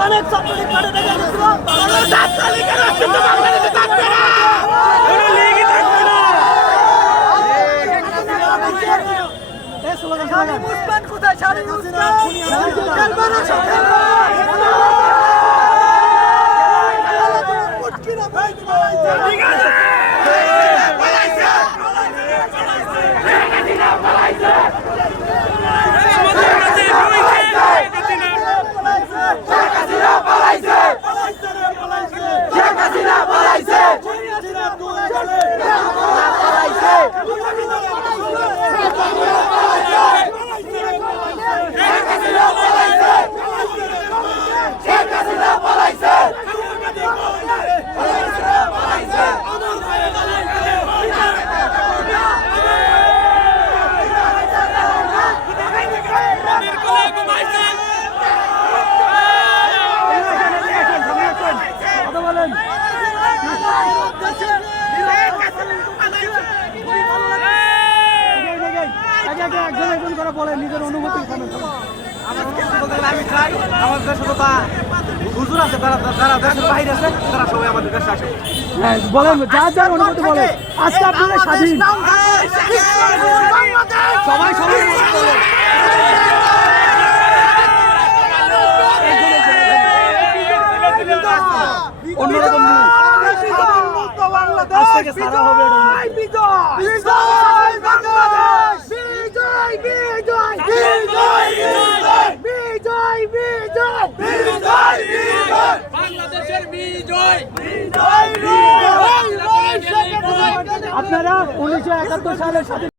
অনেক ছাত্রলীগ কাটে দেখে গেছিল ছাত্রলীগের অস্তিত্ব বাংলাদেশে থাকবে না। কোথায়? শামীম উসমান খেলবে না সব খেলবে ঠিক আছে। আমি চাই আমাদের দেশে তো তা হুজুর আছে তারা যারা দেশের বাইরে আছে তারা সবাই আমাদের দেশে আসে। বলেন যা যা অনুমতি বলেন। আজকে আপনারা স্বাধীন। সবাই সবাই অন্যরকম আজ থেকে সারা হবে এটা। বিজয় বাংলাদেশ বিজয় বিজয় বিজয় বিজয় বিজয় বিজয় বিজয় বাংলাদেশের বিজয় বিজয় বিজয় আপনারা উনিশশো একাত্তর সালের স্বাধীন